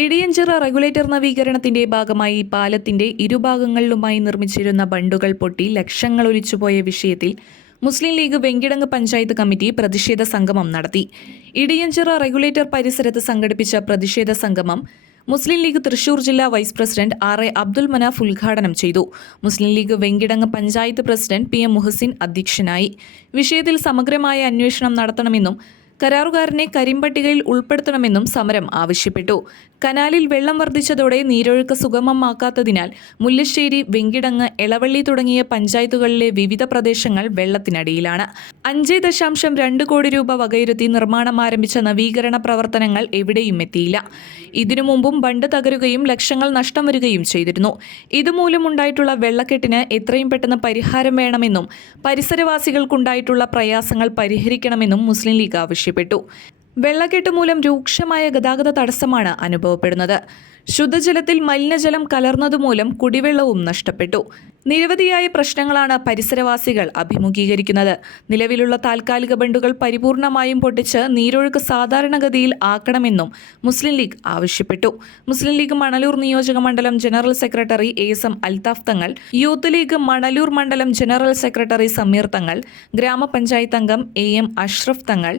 Idiyanchira regulator നവീകരണത്തിന്റെ ഭാഗമായി പാലത്തിന്റെ ഇരുഭാഗങ്ങളിലുമായി നിർമ്മിച്ചിരുന്ന ബണ്ടുകൾ പൊട്ടി ലക്ഷങ്ങൾ ഒലിച്ചുപോയ വിഷയത്തിൽ മുസ്ലിം ലീഗ് വെങ്കിടങ്ങ് പഞ്ചായത്ത് കമ്മിറ്റി പ്രതിഷേധ സംഗമം നടത്തി. ഇടിയഞ്ചിറ റെഗുലേറ്റർ പരിസരത്ത് സംഘടിപ്പിച്ച പ്രതിഷേധ സംഗമം മുസ്ലിം ലീഗ് തൃശൂർ ജില്ലാ vice president R A Abdul Manaf ഉദ്ഘാടനം ചെയ്തു. Muslim League Venkitangu panchayat president P M Muhsin അധ്യക്ഷനായി. വിഷയത്തിൽ സമഗ്രമായ അന്വേഷണം നടത്തണമെന്നും കരാറുകാരനെ കരിമ്പട്ടികയിൽ ഉൾപ്പെടുത്തണമെന്നും സമരം ആവശ്യപ്പെട്ടു. കനാലിൽ വെള്ളം വർദ്ധിച്ചതോടെ നീരൊഴുക്ക് സുഗമമാക്കാത്തതിനാൽ മുല്ലശ്ശേരി വെങ്കിടങ്ങ് എളവള്ളി തുടങ്ങിയ പഞ്ചായത്തുകളിലെ വിവിധ പ്രദേശങ്ങൾ വെള്ളത്തിനടിയിലാണ്. അഞ്ച് ദശാംശം രണ്ട് കോടി രൂപ വകയിരുത്തി നിർമ്മാണം ആരംഭിച്ച നവീകരണ പ്രവർത്തനങ്ങൾ എവിടെയും എത്തിയില്ല. ഇതിനു മുമ്പും ബണ്ട് തകരുകയും ലക്ഷങ്ങൾ നഷ്ടം വരികയും ചെയ്തിരുന്നു. ഇതുമൂലമുണ്ടായിട്ടുള്ള വെള്ളക്കെട്ടിന് എത്രയും പെട്ടെന്ന് പരിഹാരം വേണമെന്നും പരിസരവാസികൾക്കുണ്ടായിട്ടുള്ള പ്രയാസങ്ങൾ പരിഹരിക്കണമെന്നും മുസ്ലിം ലീഗ് ആവശ്യപ്പെട്ടു. വെള്ളക്കെട്ട് മൂലം രൂക്ഷമായ ഗതാഗത തടസ്സമാണ് അനുഭവപ്പെടുന്നത്. ശുദ്ധജലത്തിൽ മലിനജലം കലർന്നതുമൂലം കുടിവെള്ളവും നഷ്ടപ്പെട്ടു. നിരവധിയായ പ്രശ്നങ്ങളാണ് പരിസരവാസികൾ അഭിമുഖീകരിക്കുന്നത്. നിലവിലുള്ള താൽക്കാലിക ബണ്ടുകൾ പരിപൂർണമായും പൊട്ടിച്ച് നീരൊഴുക്ക് സാധാരണഗതിയിൽ ആക്കണമെന്നും മുസ്ലിം ലീഗ് ആവശ്യപ്പെട്ടു. മുസ്ലിം ലീഗ് മണലൂർ നിയോജക മണ്ഡലം general secretary A S M Althaf Thangal Youth League Manalur മണ്ഡലം ജനറൽ സെക്രട്ടറി സമീർ തങ്ങൾ ഗ്രാമപഞ്ചായത്ത് അംഗം A M Ashraf Thangal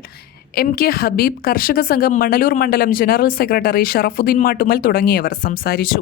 M K Habib കർഷക സംഘം മണലൂർ മണ്ഡലം ജനറൽ സെക്രട്ടറി ഷറഫുദ്ദീൻ മാട്ടുമൽ തുടങ്ങിയവർ സംസാരിച്ചു